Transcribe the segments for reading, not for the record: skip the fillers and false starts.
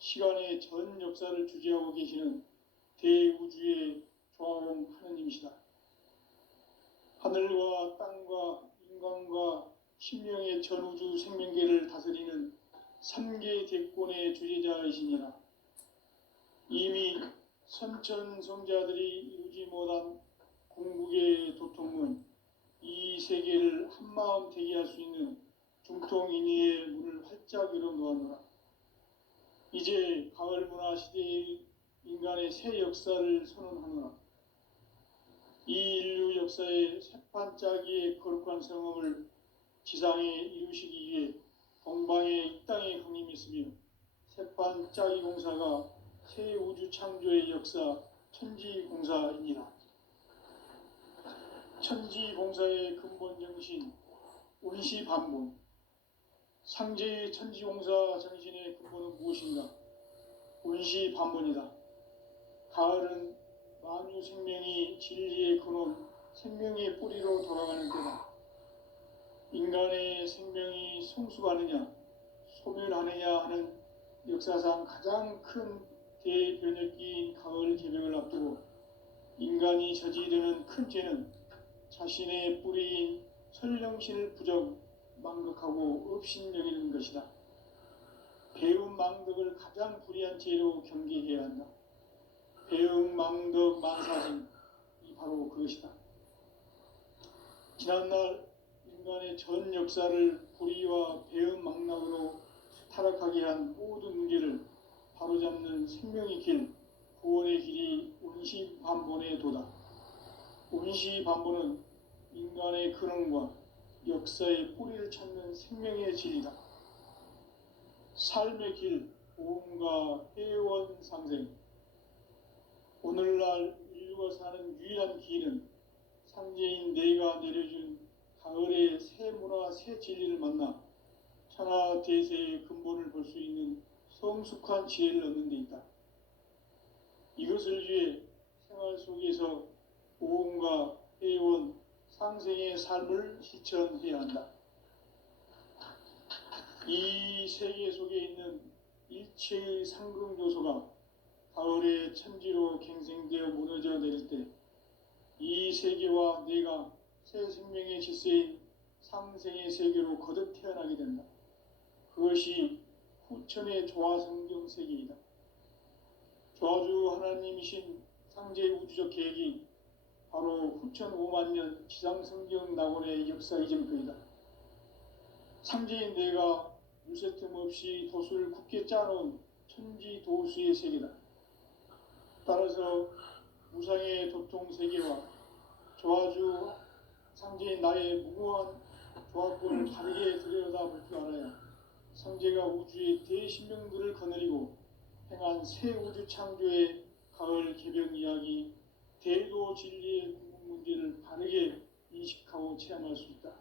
시간의 전 역사를 주재하고 계시는 대우주의 조화공 하느님이시다. 하늘과 땅과 인간과 신명의 전우주 생명계를 다스리는 삼계 대권의 주재자이시니라. 이미 선천성자들이 이루지 못한 궁극의 도통은 이 세계를 한마음 되게 할 수 있는 중통인의의 문을 활짝 열어놓았노라. 이제 가을 문화 시대의 인간의 새 역사를 선언하노라. 이 인류 역사의 새판짜기의 거룩한 성음을 지상에 이루시기 위해 동방에 이 땅에 강림했으며 새판짜기 공사가 새 우주 창조의 역사 천지공사이니라. 천지공사의 근본 정신 운시반본. 상제의 천지공사 정신의 근본은 무엇인가? 운시반본이다. 가을은 만유 생명이 진리의 근원, 생명의 뿌리로 돌아가는 때다. 인간의 생명이 성숙하느냐, 소멸하느냐 하는 역사상 가장 큰 대변혁기인 가을 개벽을 앞두고 인간이 저지르는 큰 죄는 자신의 뿌리인 설령신을 망극하고 업신여기는 것이다. 배움 망덕을 가장 불의한 죄로 경계해야 한다. 배움 망덕 만사진, 이 바로 그것이다. 지난날 인간의 전 역사를 불의와 배움 망락으로 타락하게 한 모든 문제를 바로잡는 생명의 길, 구원의 길이 운시반본의 도다. 운시반본은 인간의 근원과 역사의 뿌리를 찾는 생명의 진리다. 삶의 길, 보험과 회원 상생. 오늘날 인류가 사는 유일한 길은 상제인 내가 내려준 가을의 새 문화, 새 진리를 만나 천하 대세의 근본을 볼 수 있는 성숙한 지혜를 얻는 데 있다. 이것을 위해 생활 속에서 보험과 회원, 상생의 삶을 실천해야 한다. 이 세계 속에 있는 일체의 상극 요소가 가을의 천지로 갱생되어 무너져 내릴 때 이 세계와 내가 새 생명의 질서인 상생의 세계로 거듭 태어나게 된다. 그것이 후천의 조화성경 세계이다. 조화주 하나님이신 상제 우주적 계획이 바로 후천 5만 년 지상성경 낙원의 역사 이전표이다. 상제인 내가 물새 틈 없이 도수를 굳게 짜놓은 천지도수의 세계다. 따라서 무상의 도통 세계와 조화주 상제인 나의 무고한 조화권을 다르게 들여다볼 줄 알아야 상제가 우주의 대신명들을 거느리고 행한 새 우주 창조의 가을 개벽 이야기, 대도 진리의 궁극 문제를 바르게 인식하고 체험할 수 있다.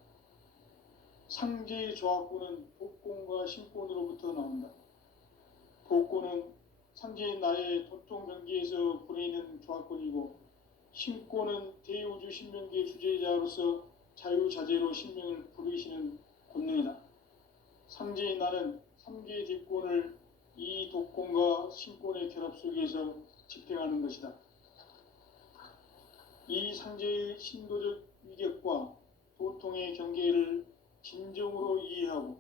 상제의 조화권은 복권과 신권으로부터 나온다. 복권은 상제인 나의 도통 경계에서 보내는 조화권이고, 신권은 대우주 신명계의 주제자로서 자유자재로 신명을 부르시는 권능이다. 상제인 나는 3개의 대권을 이 독권과 신권의 결합 속에서 집행하는 것이다. 이 상제의 신도적 위격과 도통의 경계를 진정으로 이해하고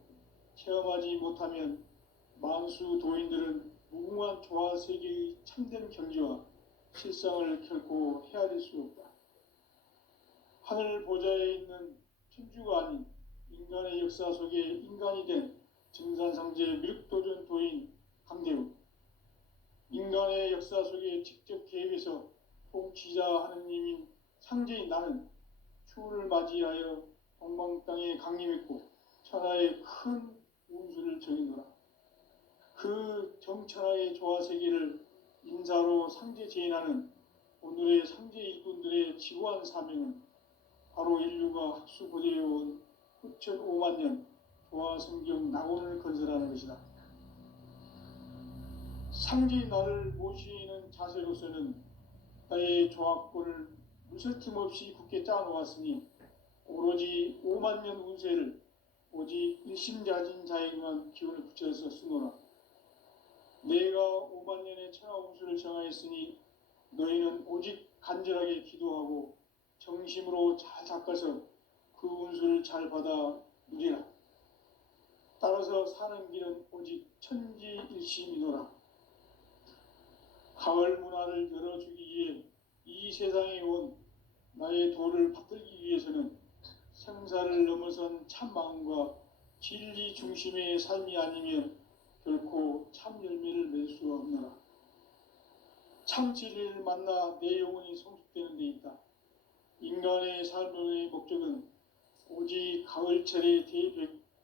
체험하지 못하면 만수 도인들은 무궁한 조화세계의 참된 경지와 실상을 결코 헤아릴 수 없다. 하늘 보좌에 있는 천주가 아닌 인간의 역사 속에 인간이 된 증산상제 밀도전 도인 강대우, 인간의 역사 속에 직접 개입해서 통치자 하느님인 상제인 나는 추운을 맞이하여 동방 땅에 강림했고 천하의 큰 운수를 정의노라. 그 정천하의 조화세계를 인사로 상제 제인하는 오늘의 상제 일꾼들의 지구한 사명은 바로 인류가 학수고대해온 후천 5만 년 조화성경 낙원을 건설하는 것이다. 상제인 나를 모시는 자세로서는 나의 조합권을 무설팀 없이 굳게 짜놓았으니 오로지 5만 년 운세를 오직 일심자진 자에게만 기운을 붙여서 쓰노라. 내가 5만 년의 천하운수를 정하였으니 너희는 오직 간절하게 기도하고 정심으로 잘 닦아서 그 운수를 잘 받아 누리라. 따라서 사는 길은 오직 천지일심이노라. 가을 문화를 열어주기 위해 이 세상에 온 나의 도를 받들기 위해서는 생사를 넘어선 참 마음과 진리 중심의 삶이 아니면 결코 참 열매를 맺을 수 없노라. 참 진리를 만나 내 영혼이 성숙되는 데 있다. 인간의 삶의 목적은 오직 가을철의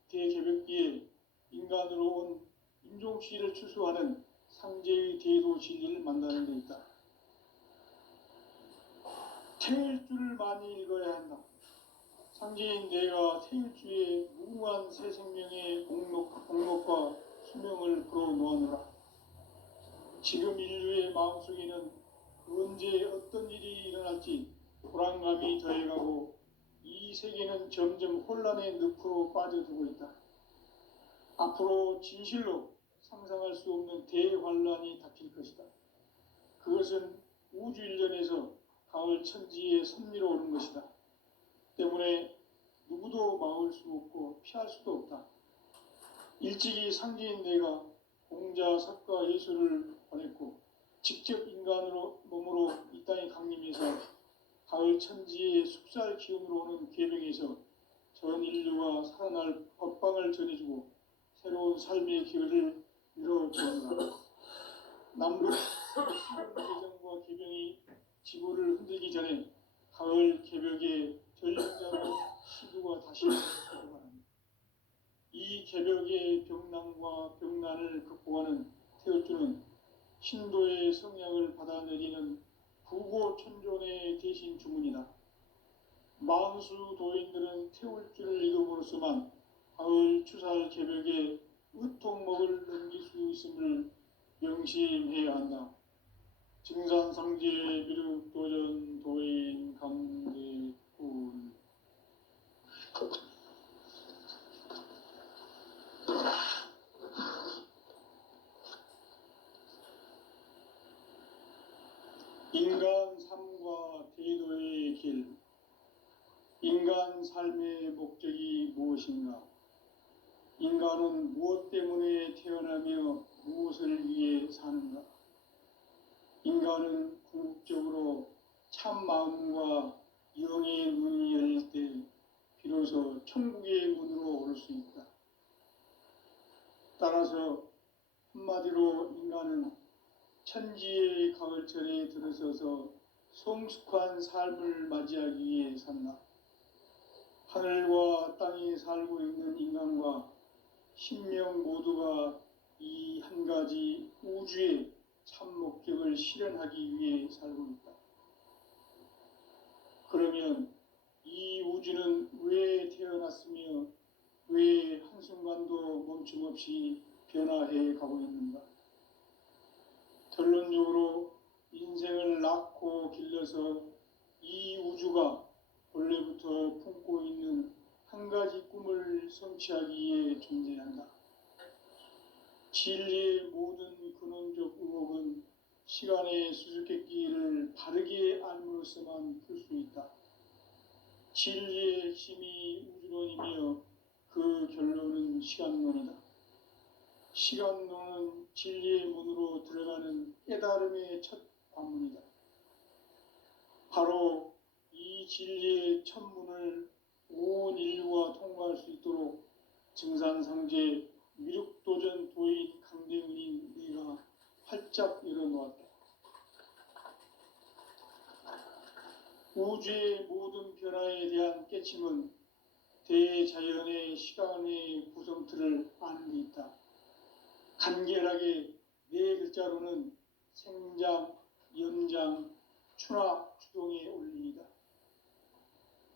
대개벽기에 인간으로 온 임종시를 추수하는 상제의 대도 진리를 만나는 데 있다. 태일주를 많이 읽어야 한다. 상제인 내가 태일주의 무궁한 새 생명의 목록과 수명을 불어놓아노라. 지금 인류의 마음속에는 언제 어떤 일이 일어날지 불안감이 더해가고 이 세계는 점점 혼란의 늪으로 빠져들고 있다. 앞으로 진실로 상상할 수 없는 대환란이 닥칠 것이다. 그것은 우주 일련에서 가을 천지에 섭리로 오는 것이다. 때문에 누구도 막을 수 없고 피할 수도 없다. 일찍이 상제인 내가 공자, 석가, 예수를 보냈고 직접 인간으로 몸으로 이 땅에 강림해서 가을 천지의 숙살 기운으로 오는 계명에서 전 인류가 살아날 법방을 전해주고 새로운 삶의 기회를 열어주었다. 남북 개정과 개병이 지구를 흔들기 전에 가을 개벽의 전령자로 시구가 다시 들어갑니다. 이 개벽의 병난과 병난을 극복하는 태울주는 신도의 성약을 받아내리는 부고천존의 대신 주문이다. 만수 도인들은 태울주를 읽음으로써만 가을 추살 개벽에 의통목을 넘길 수 있음을 명심해야 한다. 증산상제 미륵도전 도인 감대군. 인간 삶과 대도의 길. 인간 삶의 목적이 무엇인가? 인간은 무엇 때문에 태어나며 무엇을 위해 사는가? 인간은 궁극적으로 참 마음과 영의 문이 열릴 때 비로소 천국의 문으로 올 수 있다. 따라서 한마디로 인간은 천지의 가을철에 들어서서 성숙한 삶을 맞이하기 위해 산다. 하늘과 땅에 살고 있는 인간과 신명 모두가 이 한 가지 우주의 참 목적을 실현하기 위해 살고 있다. 그러면 이 우주는 왜 태어났으며 왜 한순간도 멈춤없이 변화해 가고 있는가? 결론적으로 인생을 낳고 길러서 이 우주가 원래부터 품고 있는 한 가지 꿈을 성취하기 위해 존재한다. 진리의 모든 근원적 의혹은 시간의 수수께끼를 바르게 알므로써만 풀 수 있다. 진리의 핵심이 우주론이며 그 결론은 시간론이다. 시간론은 진리의 문으로 들어가는 깨달음의 첫 관문이다. 바로 이 진리의 첫 문을 온 인류가 통과할 수 있도록 증산상제 미륵도전 도인 강대은인 내가 활짝 열어놓았다. 우주의 모든 변화에 대한 깨침은 대자연의 시간의 구성틀을 아는 데 있다. 간결하게 네 글자로는 생장, 연장, 추락, 추동의 원리이다.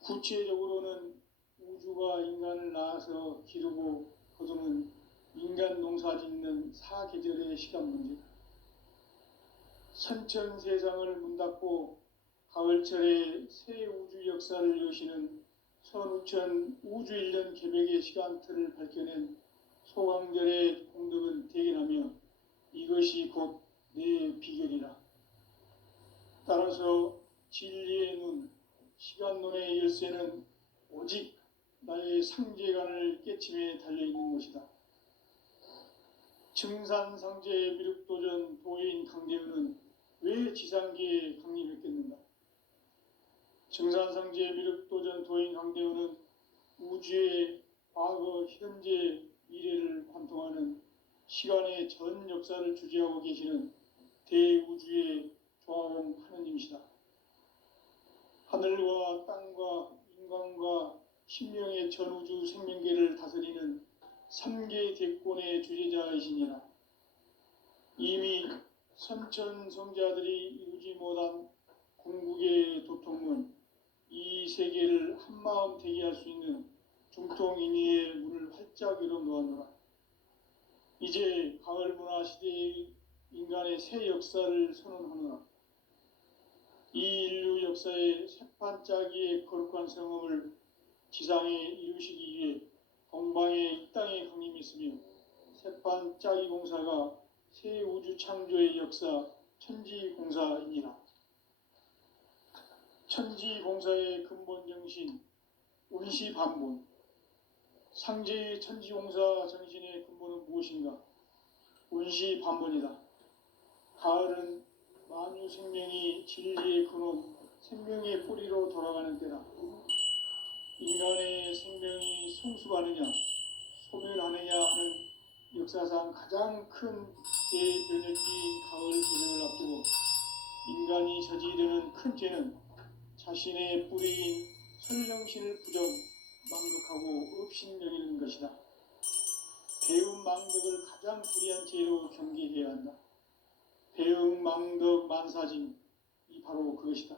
구체적으로는 우주가 인간을 낳아서 기르고 거두는 인간 농사 짓는 사계절의 시간 문제다. 선천 세상을 문 닫고 가을철에 새 우주 역사를 여시는 선우천 우주 1년 개벽의 시간틀을 밝혀낸 소강절의 공덕은 대견하며 이것이 증산상제 미륵도전 도인 강대우는 왜 지상계에 강림했겠는가? 증산상제 미륵도전 도인 강대우는 우주의 과거, 현재, 미래를 관통하는 시간의 전 역사를 주재하고 계시는 대우주의 조화공 하느님이시다. 하늘과 땅과 인간과 신명의 전우주 생명계를 다스리는 삼계 대권의 주재자이시니라. 이미 선천성자들이 이루지 못한 궁극의 도통은 이 세계를 한마음 되게 할 수 있는 중통인의의 문을 활짝 열어 놓았노라. 이제 가을 문화 시대의 인간의 새 역사를 선언하노라. 이 인류 역사의 새판짜기의 거룩한 성음을 지상에 이루시기 위해 동방의 이 땅에 강림했으며 새판짜기 공사가 새 우주 창조의 역사 천지공사이니라. 천지공사의 근본 정신 운시반본. 상제의 천지공사 정신의 근본은 무엇인가? 운시반본이다. 가을은 만유 생명이 진리의 근원, 생명의 뿌리로 돌아가는 때다. 인간의 생명이 성숙하느냐, 소멸하느냐 하는 역사상 가장 큰 대변혁기인 가을 개명을 앞두고 인간이 저지르는 큰 죄는 자신의 뿌리인 설령신을 부정, 망극하고 업신여기는 것이다. 배움 망덕을 가장 불의한 죄로 경계해야 한다. 배움 망덕 만사짐, 이 바로 그것이다.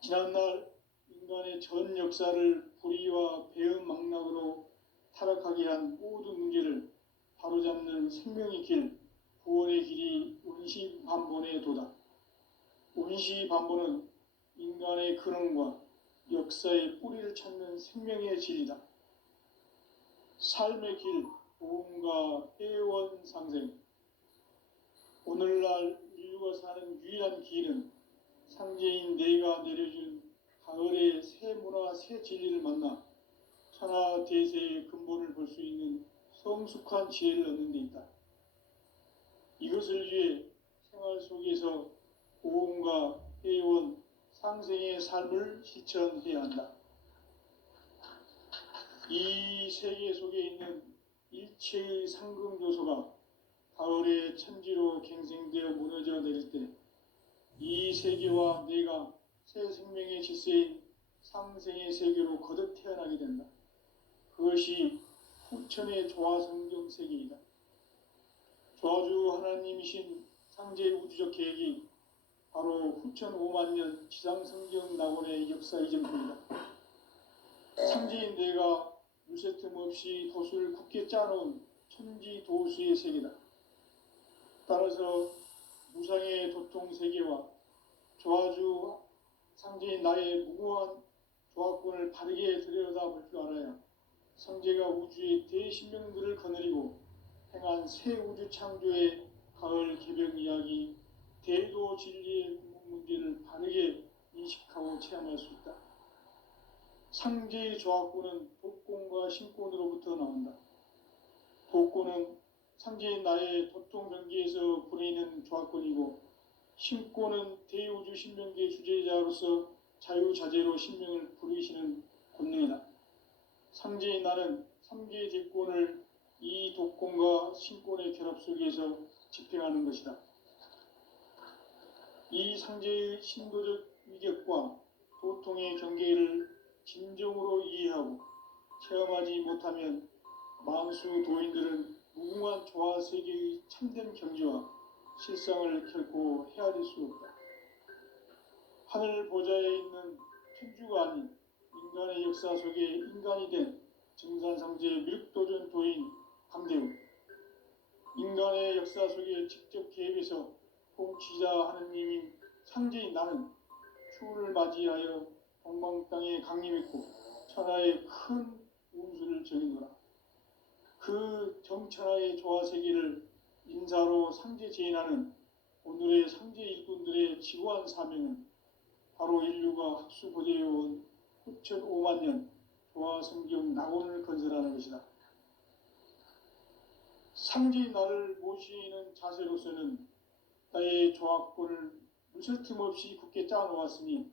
지난날 인간의 전 역사를 불의와 배움 망락으로 타락하게 한 모든 문제를 바로잡는 생명의 길, 구원의 길이 운시반본의 도다. 운시반본은 인간의 근원과 역사의 뿌리를 찾는 생명의 진리다. 삶의 길, 보험과 회원 상생. 오늘날 인류가 사는 유일한 길은 상제인 내가 내려준 가을의 새 문화, 새 진리를 만나 천하 대세의 근본을 볼 수 있는 성숙한 지혜를 얻는 데 있다. 이것을 위해 생활 속에서 보험과 회원, 상생의 삶을 실천해야 한다. 이 세계 속에 있는 일체의 상금 요소가 가을의 천지로 갱생되어 무너져 내릴 때 이 세계와 내가 새 생명의 질서인 상생의 세계로 거듭 태어나게 된다. 그것이 후천의 조화성경 세계이다. 조화주 하나님이신 상제 우주적 계획이 바로 후천 5만 년 지상성경 낙원의 역사 이전입니다. 상제인 내가 물새 틈 없이 도수를 굳게 짜놓은 천지 도수의 세계다. 따라서 무상의 도통 세계와 조화주 상제인 나의 무고한 조화권을 바르게 들여다볼 줄 알아야 상제가 우주의 대신명들을 거느리고 행한 새 우주 창조의 가을 개벽 이야기, 대도 진리의 궁극 문제를 바르게 인식하고 체험할 수 있다. 상제의 조화권은 독권과 신권으로부터 나온다. 독권은 상제인 나의 도통 경계에서 부리는 조화권이고, 신권은 대우주 신명계의 주제자로서 자유자재로 신명을 부르시는 권능이다. 상제인 나는 3개의 대권을 이 독권과 신권의 결합 속에서 집행하는 것이다. 이 상제의 신도적 위격과 도통의 경계를 진정으로 이해하고 체험하지 못하면 망수 도인들은 무궁한 조화 세계의 참된 경지와 실상을 결코 헤아릴 수 없다. 하늘 보좌에 있는 천주가 아닌 인간의 역사 속에 인간이 된 증산상제 미륵도전 도인 강대우. 인간의 역사 속에 직접 개입해서 통치자 하느님인 상제인 나는 추운을 맞이하여 동방 땅에 강림했고 천하의 큰 운수를 정의노라. 그 정천하의 조화세계를 인사로 상제 제인하는 오늘의 상제 일꾼들의 지고한 사명은 바로 인류가 학수고대해온 후천 5만 년 조화성경 낙원을 건설하는 것이다. 상제인 나를 모시는 자세로서는 나의 조합권을 무설틈 없이 굳게 짜놓았으니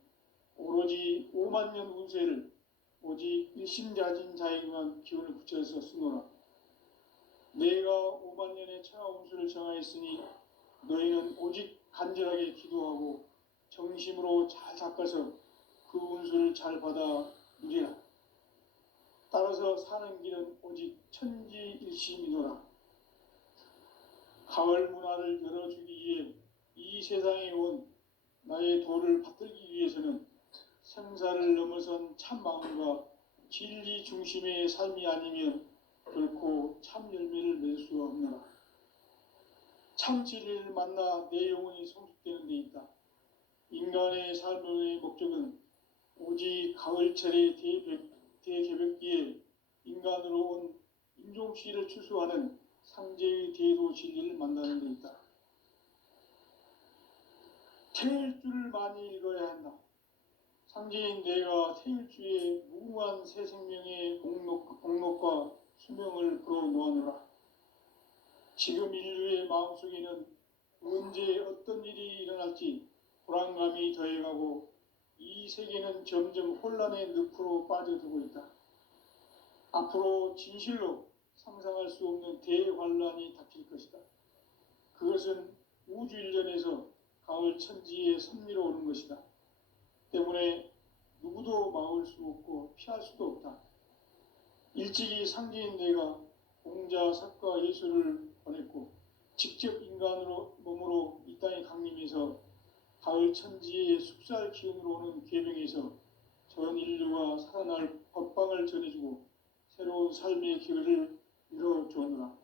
오로지 5만 년 운세를 오직 일심자진 자에게만 기운을 붙여서 쓰노라. 내가 5만 년의 천하 운수를 정하였으니 너희는 오직 간절하게 기도하고 정심으로 잘 닦아서 그 운수를 잘 받아 누리라. 따라서 사는 길은 오직 천지일심이노라. 가을 문화를 열어주기 위해 이 세상에 온 나의 도를 받들기 위해서는 생사를 넘어선 참 마음과 진리 중심의 삶이 아니면 결코 참 열매를 맺을 수 없노라. 참 진리를 만나 내 영혼이 성숙되는 데 있다. 인간의 삶의 목적은 오직 가을철의 대개벽기에 인간으로 온 인종씨를 추수하는 상제의 대도 진리를 만나는 데 있다. 태일주를 많이 읽어야 한다. 상제인 내가 태일주의 무궁한 새 생명의 목록과 수명을 불어놓아노라. 지금 인류의 마음속에는 언제 어떤 일이 일어날지 불안감이 더해가고 이 세계는 점점 혼란의 늪으로 빠져들고 있다. 앞으로 진실로 상상할 수 없는 대환란이 닥칠 것이다. 그것은 우주 일전에서 가을 천지에 섭리로 오는 것이다. 때문에 누구도 막을 수 없고 피할 수도 없다. 일찍이 상제인 내가 공자, 석가, 예수를 보냈고 직접 인간으로 몸으로 이 땅에 강림해서 가을 천지의 숙살 기운으로 오는 계명에서 전 인류가 살아날 법방을 전해주고 새로운 삶의 기회를 열어주었노라.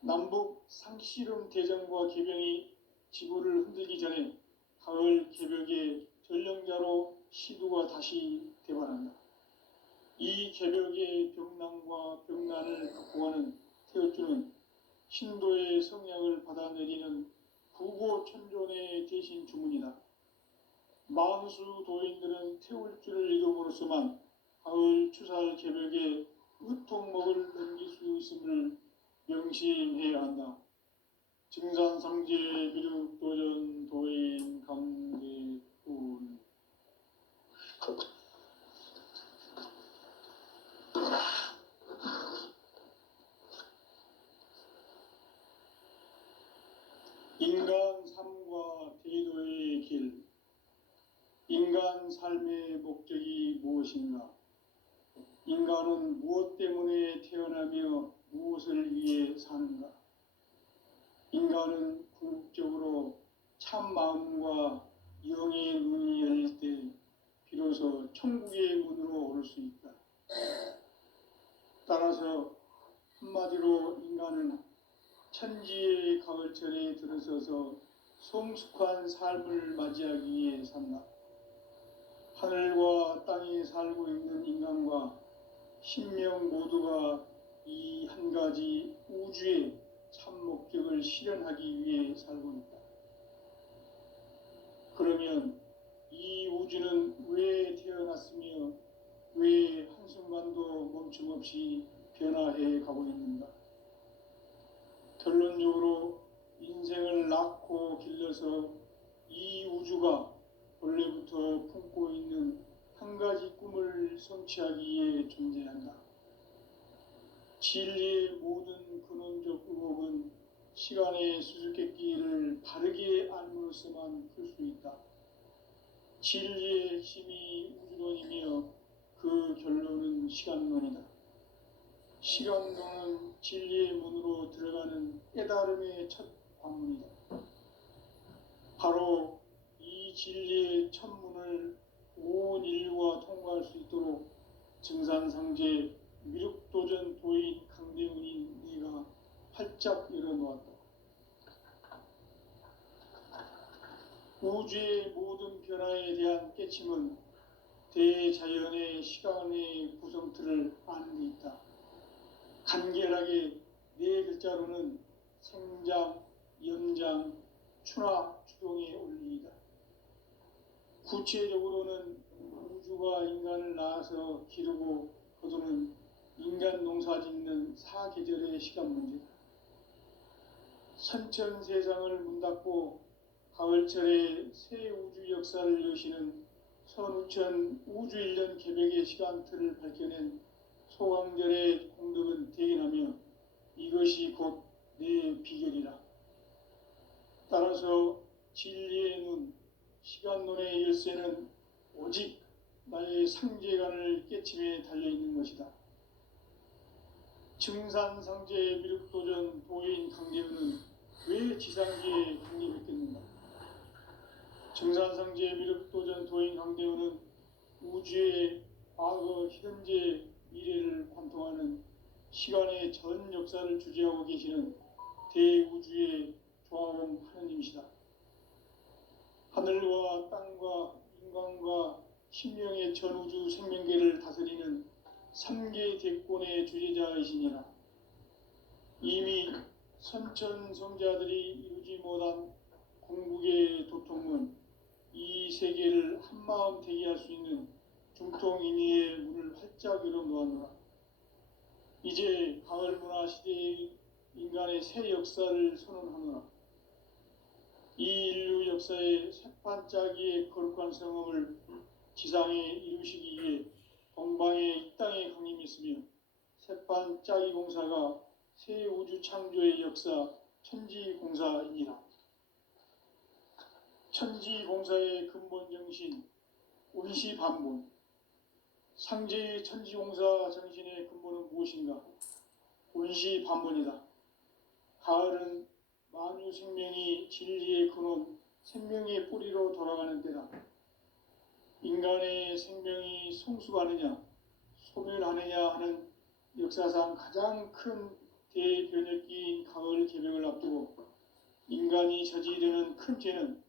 남북 상씨름 대전과 계병이 지구를 흔들기 전에 가을 개벽의 전령자로 시두가 다시 대발한다. 이 개벽의 병난과 병난을 극복하는 태어주는 신도의 성약을 받아내리는 부고천존의 대신 주문이다. 만수 도인들은 태울 줄을 이름으로서만 가을 추살 개벽의 으통목을 넘길 수 있음을 명심해야 한다. 증산상제 미륵도전 도인 강대군. 인간 삶과 대도의 길. 인간 삶의 목적이 무엇인가? 인간은 무엇 때문에 태어나며 무엇을 위해 사는가? 인간은 궁극적으로 참 마음과 영의 눈이 열릴 때 비로소 천국의 문으로 오를 수 있다. 따라서 한마디로 인간은 천지의 가을철에 들어서서 성숙한 삶을 맞이하기 위해 산다. 하늘과 땅에 살고 있는 인간과 신명 모두가 이 한 가지 우주의 참 목적을 실현하기 위해 살고 있다. 그러면 이 우주는 왜 태어났으며 왜 한순간도 멈춤없이 변화해 가고 있는가? 결론적으로 인생을 낳고 길러서 이 우주가 원래부터 품고 있는 한 가지 꿈을 성취하기 위해 존재한다. 진리의 모든 근원적 의혹은 시간의 수수께끼를 바르게 알므로서만 풀 수 있다. 진리의 핵심이 우주론이며 그 결론은 시간론이다. 시간론은 진리의 문으로 들어가는 깨달음의 첫 관문이다. 바로 이 진리의 첫 문을 온 인류가 통과할 수 있도록 증산상제 미륵도전 도인 강대훈인 네가 활짝 열어놓았다. 우주의 모든 변화에 대한 깨침은 대자연의 시간의 구성틀을 아는 데 있다. 간결하게 네 글자로는 생장, 연장, 추나 추동의 원리이다. 구체적으로는 우주가 인간을 낳아서 기르고 거두는 인간 농사 짓는 사계절의 시간 문제다. 선천 세상을 문 닫고 가을철에 새 우주 역사를 여시는 선우천 우주일년 개벽의 시간틀을 밝혀낸 소왕절의 공덕은 대견하며 이것이 곧 내 비결이라. 따라서 진리의 눈, 시간론의 열쇠는 오직 나의 상제관을 깨침에 달려있는 것이다. 증산상제의 미륵도전 도인 강대우는 왜 지상계에 강림했겠는가? 증산상제의 미륵도전 도인 강대우는 우주의 과거, 현재, 미래를 관통하는 시간의 전 역사를 주재하고 계시는 대우주의 조화공 하느님이시다. 하늘과 땅과 인간과 신명의 전우주 생명계를 다스리는 삼계 대권의 주재자이시니라. 이미 선천성자들이 이루지 못한 궁극의 도통은 이 세계를 한마음 되게 할 수 있는 중통인의의 문을 활짝 열어놓았노라. 이제 가을 문화 시대의 인간의 새 역사를 선언하노라. 이 인류 역사의 새판짜기의 거룩한 성험을 지상에 이루시기 위해 동방의 이 땅에 강림했으며 새판짜기 공사가 새 우주 창조의 역사 천지공사이니라. 천지공사의 근본 정신 운시반본. 상제의 천지공사 정신의 근본은 무엇인가? 운시반본이다. 가을은 만유 생명이 진리의 근원, 생명의 뿌리로 돌아가는 때다. 인간의 생명이 성숙하느냐, 소멸하느냐 하는 역사상 가장 큰 대변혁기인 가을 개벽을 앞두고 인간이 저지르는 큰 죄는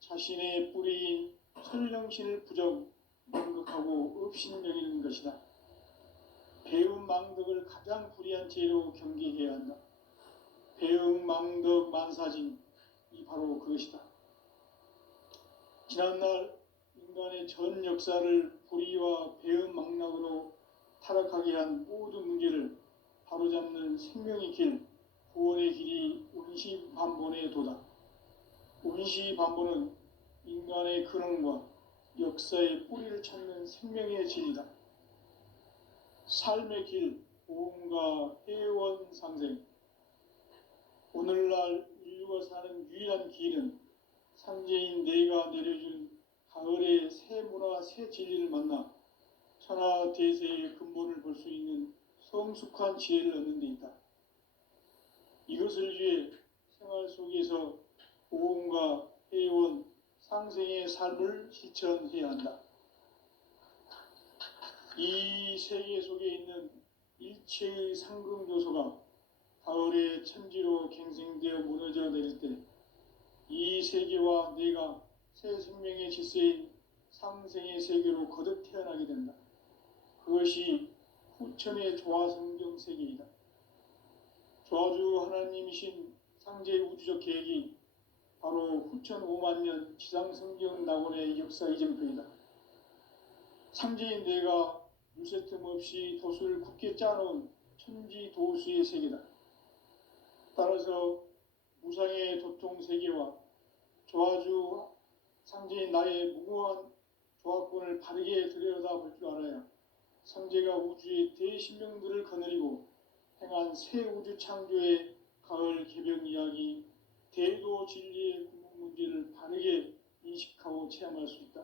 자신의 뿌리인 설령신을 부정, 망극하고 업신여기는 것이다. 배움 망덕을 가장 불의한 죄로 경계해야 한다. 배움 망덕 만사징, 이 바로 그것이다. 지난날 인간의 전 역사를 불의와 배움 망락으로 타락하게 한 모든 문제를 바로잡는 생명의 길, 구원의 길이 운시반본의 도다. 운시반본은 인간의 근원과 역사의 뿌리를 찾는 생명의 진리다. 삶의 길, 보험과 회원 상생. 오늘날 인류가 사는 유일한 길은 상제인 내가 내려준 가을의 새 문화, 새 진리를 만나 천하 대세의 근본을 볼 수 있는 성숙한 지혜를 얻는 데 있다. 이것을 위해 생활 속에서 보험과 회원, 상생의 삶을 실천해야 한다. 이 세계 속에 있는 일체의 상금 요소가 가을의 천지로 갱생되어 무너져 내릴 때 이 세계와 내가 새 생명의 질서인 상생의 세계로 거듭 태어나게 된다. 그것이 후천의 조화성경 세계이다. 조화주 하나님이신 상제 우주적 계획이 바로 후천 5만 년 지상성경 낙원의 역사 이정표이다. 상제인 내가 물새 틈 없이 돛을 굳게 짜놓은 천지 도수의 세계다. 따라서 무상의 도통 세계와 조화주 상제인 나의 무궁한 조화권을 바르게 들여다볼 줄 알아야 상제가 우주의 대신명들을 거느리고 행한 새 우주 창조의 가을 개벽 이야기, 대도 진리의 궁극 문제를 바르게 인식하고 체험할 수 있다.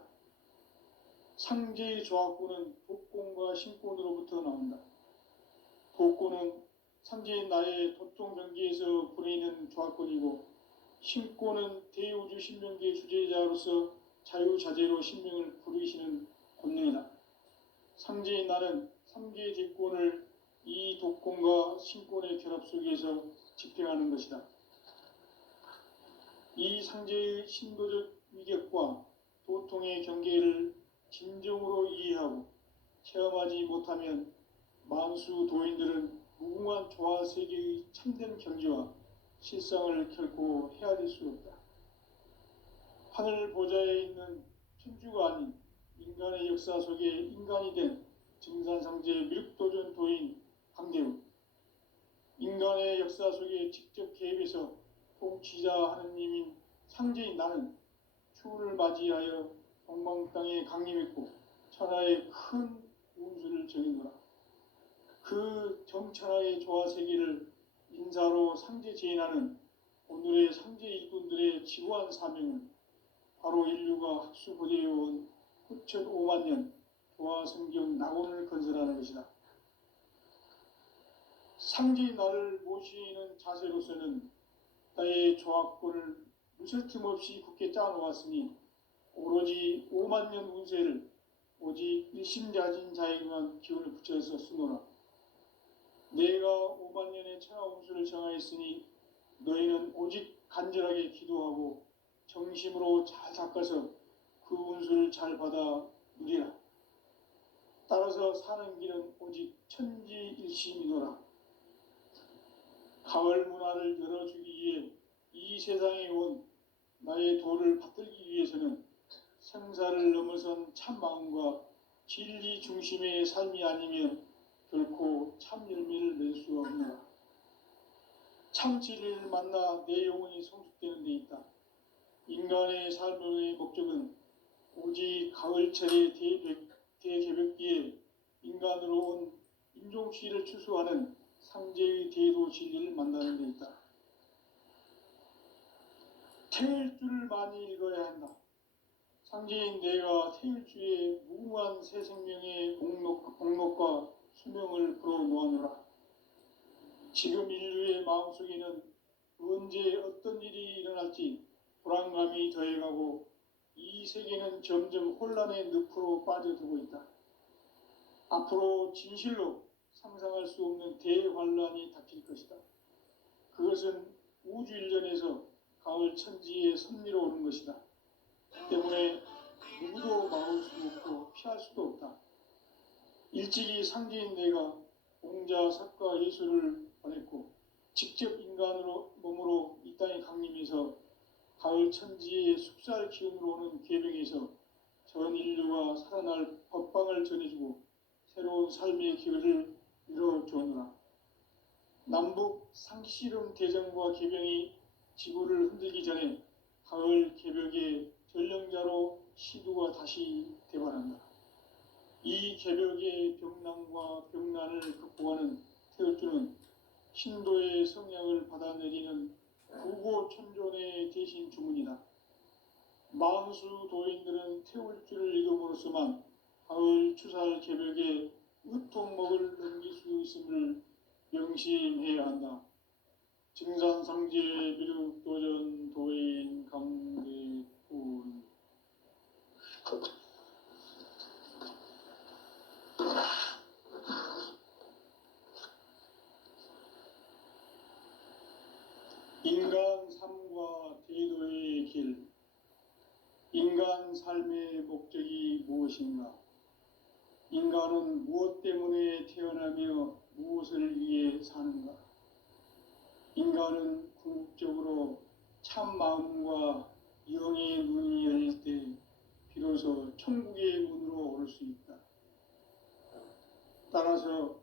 상제의 조화권은 독권과 신권으로부터 나온다. 독권은 상제인 나의 도통 경계에서 보내는 조화권이고, 신권은 대우주 신명계의 주제자로서 자유자재로 신명을 부르시는 권능이다. 상제인 나는 삼계의 대권을 이 독권과 신권의 결합 속에서 집행하는 것이다. 이 상제의 신도적 위격과 도통의 경계를 진정으로 이해하고 체험하지 못하면 만수 도인들은 무궁한 조화 세계의 참된 경지와 실상을 결코 헤아릴 수 없다. 하늘 보좌에 있는 천주가 아닌 인간의 역사 속에 인간이 된 증산상제 미륵도전 도인 강대우. 인간의 역사 속에 직접 개입해서 통치자 하느님인 상제인 나는 추운을 맞이하여 동방 땅에 강림했고 천하의 큰 운수를 정했노라. 그 정천하의 조화세계를 인사로 상제 제인하는 오늘의 상제 일꾼들의 지구한 사명은 바로 인류가 학수고대해온 9,5만 년 조화성경 낙원을 건설하는 것이다. 상제의 나를 모시는 자세로서는 나의 조합권을 무설틈 없이 굳게 짜놓았으니 오로지 5만 년 운세를 오직 일심자진 자에게만 기운을 붙여서 쓰노라. 내가 5만 년의 천하 운수를 정하였으니 너희는 오직 간절하게 기도하고 정심으로 잘 닦아서 그 운수를 잘 받아 누리라. 따라서 사는 길은 오직 천지일심이노라. 가을 문화를 열어주기 위해 이 세상에 온 나의 도를 받들기 위해서는 생사를 넘어선 참마음과 진리 중심의 삶이 아니면 결코 참 열매를 낼 수 없노라. 참 진리를 만나 내 영혼이 성숙되는 데 있다. 인간의 삶의 목적은 오직 가을철의 대개벽기에 인간으로 온 인종시를 추수하는 상제의 대도 진리를 만나는 데 있다. 태일주를 많이 읽어야 한다. 상제인 내가 태일주의 무궁한 새 생명의 목록과 수명을 불어놓아노라. 지금 인류의 마음속에는 언제 어떤 일이 일어날지 불안감이 더해가고 이 세계는 점점 혼란의 늪으로 빠져들고 있다. 앞으로 진실로 상상할 수 없는 대환란이 닥칠 것이다. 그것은 우주 일전에서 가을 천지의 섭리로 오는 것이다. 때문에 누구도 막을 수 없고 피할 수도 없다. 일찍이 상제인 내가 공자, 석가, 예수를 보냈고 직접 인간으로 몸으로 이 땅에 강림해서 가을 천지의 숲살 기운으로 오는 계병에서 전 인류가 살아날 법방을 전해주고 새로운 삶의 기회를 이뤄주었노라. 남북 상씨름 대전과 계병이 지구를 흔들기 전에 가을 개벽의 전령자로 시두가 다시 대발한다. 이 개벽의 병난과 병난을 극복하는 태울주는 신도의 성향을 받아내리는 구고천존의 대신 주문이다. 만수 도인들은 태울주를 읽음으로써만 가을 추살 개벽의 으통목을 넘길 수 있음을 명심해야 한다. 증산상제 미륵도전 도인 강대군. 인간 삶과 대도의 길. 인간 삶의 목적이 무엇인가? 인간은 무엇 때문에 태어나며 무엇을 위해 사는가? 인간은 궁극적으로 참 마음과 영의 눈이 열릴 때 비로소 천국의 문으로 오를 수 있다. 따라서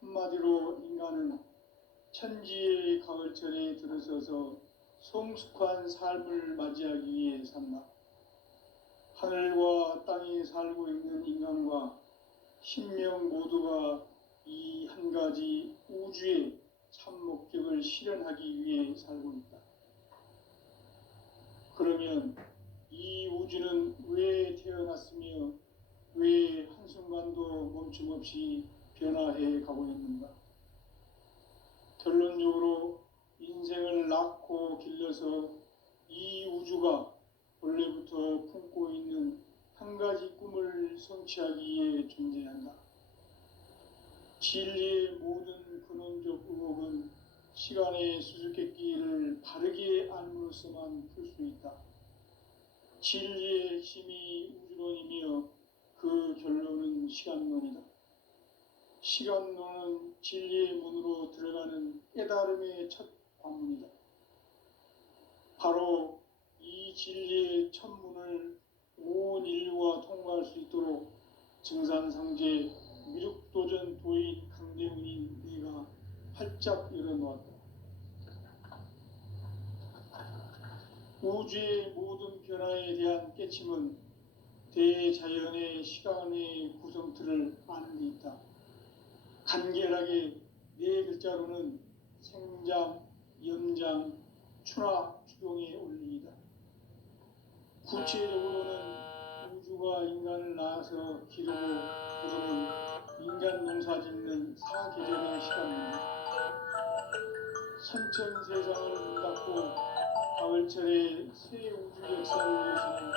한마디로 인간은 천지의 가을철에 들어서서 성숙한 삶을 맞이하기 위해 산다. 하늘과 땅에 살고 있는 인간과 신명 모두가 이 한 가지 우주의 참 목적을 실현하기 위해 살고 있다. 그러면 이 우주는 왜 태어났으며 왜 한순간도 멈춤없이 변화해 가고 있는가? 결론적으로 인생을 낳고 길러서 이 우주가 원래부터 품고 있는 한 가지 꿈을 성취하기 위해 존재한다. 진리의 모든 근원적 의혹은 시간의 수수께끼를 바르게 알므로써만 풀 수 있다. 진리의 핵심이 우주론이며 그 결론은 시간론이다. 시간론은 진리의 문으로 들어가는 깨달음의 첫 관문이다. 바로 이 진리의 첫 문을 온 인류가 통과할 수 있도록 증산상제 미륵도전 도인 강대훈인 내가 활짝 열어놓았다. 우주의 모든 변화에 대한 깨침은 대자연의 시간의 구성틀을 아는 데 있다. 간결하게 네 글자로는 생장, 연장, 추나 추동의 원리이다. 구체적으로는 우주가 인간을 낳아서 기르고 부르는 인간 농사 짓는 사계절의 시간입니다. 선천 세상을 문 닫고 가을철에 새 우주 역사를 여시는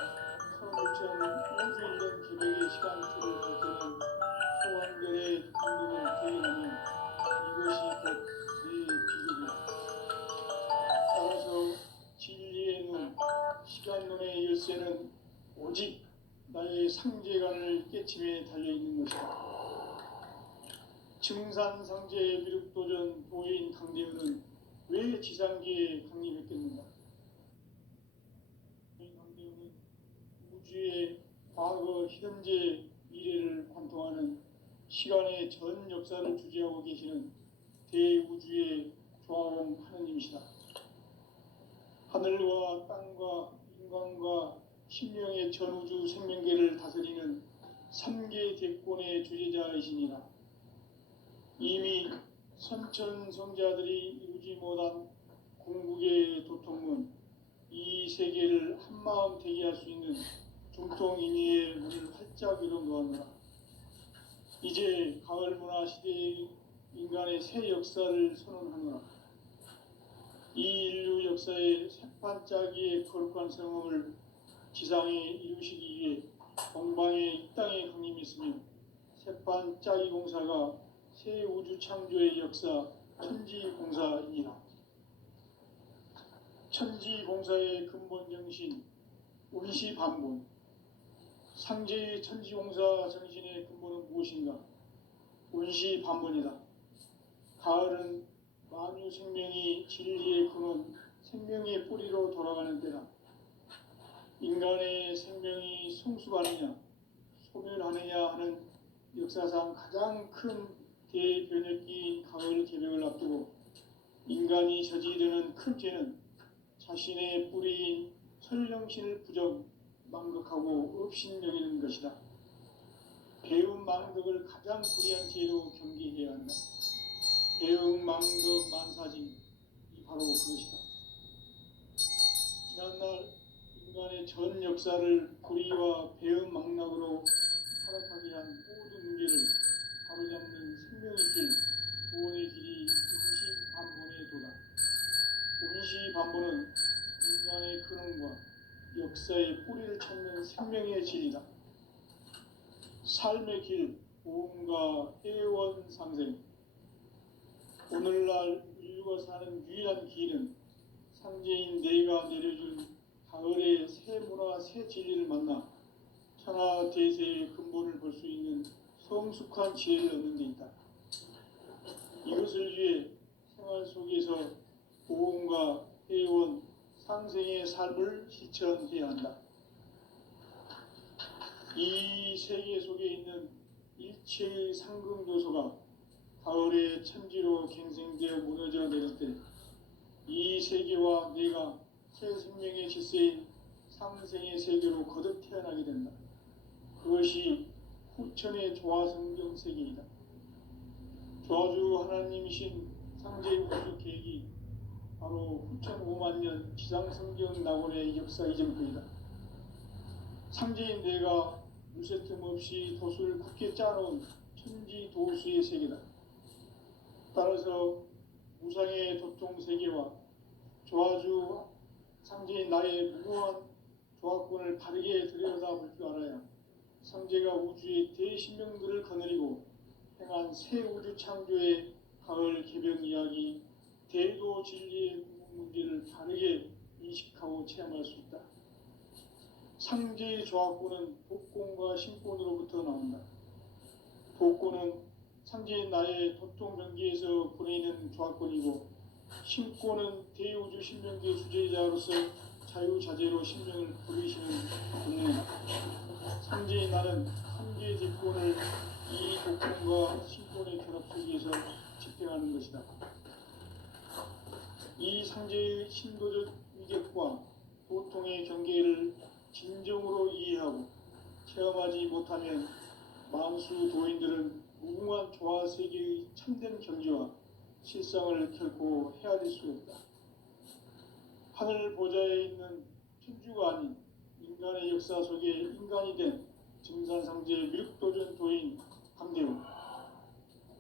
서울천 우주 1년 계획의 시간표를 밝혀낸 소환별의 감동을 대행하면 이것이 곧 내 비극이다. 따라서 진리의 눈, 시간론의 열쇠는 오직 나의 상제관을 깨침에 달려있는 것이다. 증산상제의 미륵도전 도인 강대현은 왜 지상계에 강림했겠는가? 강대현은 우주의 과거, 현재, 미래를 관통하는 시간의 전 역사를 주재하고 계시는 대우주의 조화공 하느님이시다. 하늘과 땅과 인간과 신명의 전우주 생명계를 다스리는 3계 대권의 주재자이시니라. 이미 선천성자들이 이루지 못한 궁극의 도통문, 이 세계를 한마음 되게 할 수 있는 중통인의의 문을 활짝 열어놓았노라. 이제 가을문화 시대의 인간의 새 역사를 선언하노라. 이 인류 역사의 새반짝이의 거룩한 성음을 지상에 이루시기 위해 동방의 이 땅에 강림했으며 새반짝이 공사가 새 우주 창조의 역사 천지공사이니라. 천지공사의 근본 정신 운시반본. 상제의 천지공사 정신의 근본은 무엇인가? 운시반본이다. 가을은 만유 생명이 진리의 근원, 생명의 뿌리로 돌아가는 때다. 인간의 생명이 성숙하느냐, 소멸하느냐 하는 역사상 가장 큰 대변혁기인 가을 개벽을 앞두고 인간이 저지르는 큰 죄는 자신의 뿌리인 설령신을 부정, 망극하고 업신여기는 것이다. 배움 망덕을 가장 불의한 죄로 경계해야 한다. 배움 망덕 만사진, 이 바로 그것이다. 지난날 인간의 전 역사를 불의와 배움 망락으로 타락하게 한 모든 문제를 바로잡는 생명의 길, 구원의 길이 운시반본의 도다. 운시반본은 인간의 근원과 역사의 뿌리를 찾는 생명의 진리다. 삶의 길, 보험과 애원상생. 오늘날 인류가 사는 유일한 길은 상제인 내가 내려준 가을의 새 문화, 새 진리를 만나 천하 대세의 근본을 볼 수 있는 성숙한 지혜를 얻는 데 있다. 이것을 위해 생활 속에서 보험과 애원, 상생의 삶을 실천해야 한다. 이 세계 속에 있는 일체의 상승도소가 가을의 천지로 갱생되어 무너져 내릴 때 이 세계와 내가 새 생명의 질서인 상생의 세계로 거듭 태어나게 된다. 그것이 후천의 조화성경 세계이다. 조화주 하나님이신 상제 우주 계획이 바로 후천 5만 년 지상성경 낙원의 역사 이전부이다. 상제인 내가 무쇠 틈 없이 도수를 굳게 짜놓은 천지 도수의 세계다. 따라서 무상의 도통 세계와 조화주 상제인 나의 무모한 조화권을 바르게 들여다볼 줄 알아야 상제가 우주의 대신명들을 거느리고 행한 새 우주 창조의 가을 개벽 이야기, 대도 진리의 문제를 바르게 인식하고 체험할 수 있다. 상제의 조화권은 복권과 신권으로부터 나온다. 복권은 상제인 나의 도통 경계에서 보내는 조화권이고, 신권은 대우주 신명계 주제자로서 자유자재로 신명을 부르시는 분이다. 상제인 나는 상제의 대권을 이 복권과 신권의 결합 속에서 집행하는 것이다. 이 상제의 신도적 위격과 고통의 경계를 진정으로 이해하고 체험하지 못하면 만수 도인들은 무궁한 조화 세계의 참된 경지와 실상을 결코 헤아릴 수 없다. 하늘 보좌에 있는 천주가 아닌 인간의 역사 속에 인간이 된 증산상제 미륵도전 도인 강대우,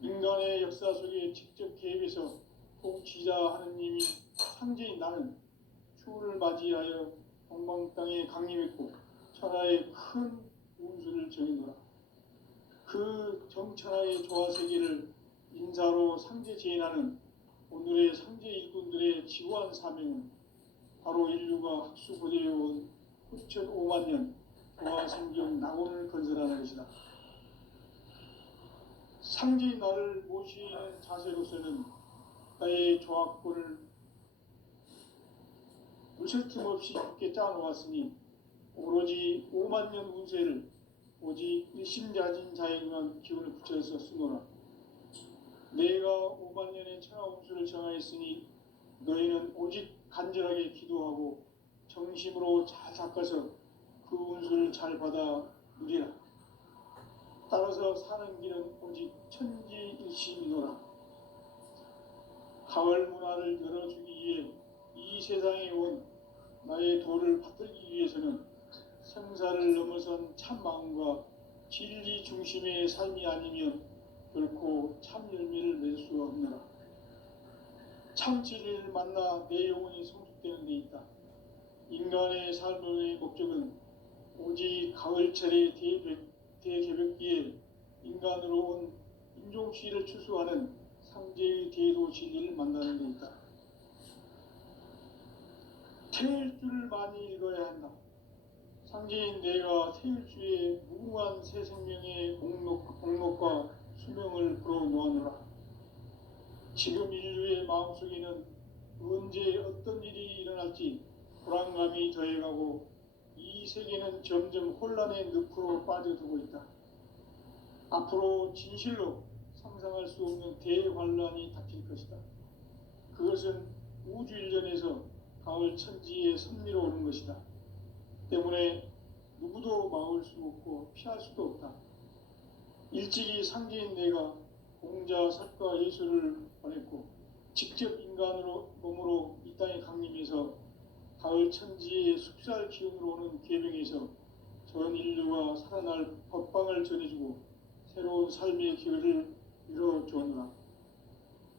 인간의 역사 속에 직접 개입해서 통치자 하느님이 상제인 나는 추후를 맞이하여 동방 땅에 강림했고 천하의 큰 운수를 정해노라. 그 정천하의 조화세계를 인사로 상제 제인하는 오늘의 상제 일꾼들의 지구한 사명은 바로 인류가 학수고대해온 9,500만 년 조화생경 낙원을 건설하는 것이다. 상제인 나를 모시는 자세로서는 나의 조합권을 무설틈 없이 굳게 짜놓았으니 오로지 5만 년 운세를 오직 일심자진 자에게만 기운을 붙여서 쓰노라. 내가 5만 년의 천하 운수를 정하였으니 너희는 오직 간절하게 기도하고 정심으로 잘 닦아서 그 운수를 잘 받아 누리라. 따라서 사는 길은 오직 천지일심이노라. 가을 문화를 열어주기 위해 이 세상에 온 나의 도를 받들기 위해서는 생사를 넘어선 참 마음과 진리 중심의 삶이 아니면 결코 참 열매를 맺을 수 없느라. 참 진리를 만나 내 영혼이 성숙되는 데 있다. 인간의 삶의 목적은 오직 가을철의 대개벽기에 인간으로 온 인종치를 추수하는 상제의 대도 진리를 만나는 데 있다. 태일주를 많이 읽어야 한다. 상제인 내가 태일주의 무궁한 새 생명의 목록과 수명을 불어놓아노라. 지금 인류의 마음속에는 언제 어떤 일이 일어날지 불안감이 더해가고 이 세계는 점점 혼란의 늪으로 빠져들고 있다. 앞으로 진실로 상상할 수 없는 대환란이 닥칠 것이다. 그것은 우주 일전에서 가을 천지의 섭리로 오는 것이다. 때문에 누구도 막을 수 없고 피할 수도 없다. 일찍이 상제인 내가 공자, 석가, 예수를 보냈고 직접 인간으로 몸으로 이 땅에 강림해서 가을 천지의 숙살 기운으로 오는 계병에서 전 인류가 살아날 법방을 전해주고 새로운 삶의 기회를 이뤄주었노라.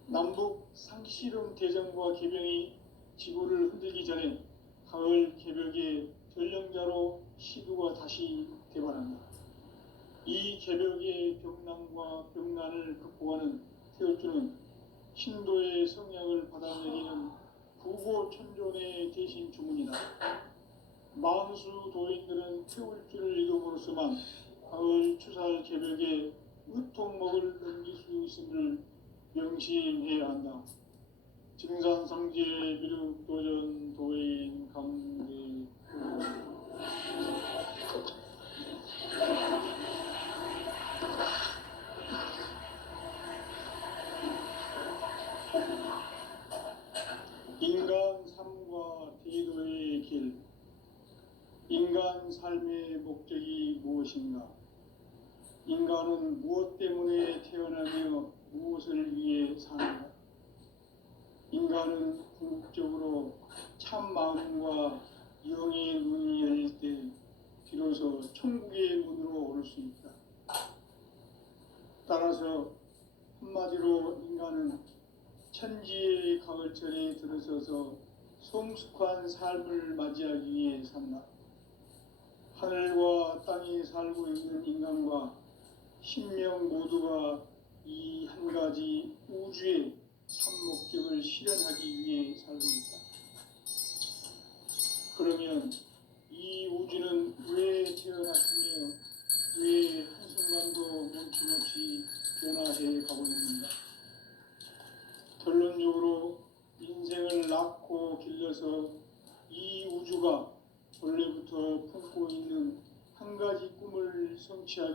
남북 상시름 대전과 계병이 지구를 흔들기 전에 가을 개벽의 전령자로 시두가 다시 대발한다. 이 개벽의 병난과 병난을 극복하는 태울주는 신도의 성약을 받아내리는 부고천존의 대신 주문이다. 만수 도인들은 태울주를 이름으로서만 가을 추살 개벽의 으통목을 넘길 수 있음을 명심해야 한다. 증산상제 미륵도전 도인 강대 인간 삶과 대도의 길. 인간 삶의 목적이 무엇인가? 인간은 무엇 때문에 태어나며 무엇을 위해 사는가? 인간은 궁극적으로 참 마음과 영의 문이 열릴 때 비로소 천국의 문으로 오를 수 있다. 따라서 한마디로 인간은 천지의 가을철에 들어서서 성숙한 삶을 맞이하기 위해 산다. 하늘과 땅에 살고 있는 인간과 신명 모두가 이 한 가지 우주의 참 목적을 실현하기 위해 살고 있다. 그러면 이 우주는 왜 태어났으며 왜 한순간도 멈춤없이 변화해 가고 있는가? 결론적으로 인생을 낳고 길러서 이 우주가 원래부터 품고 있는 한 가지 꿈을 성취하기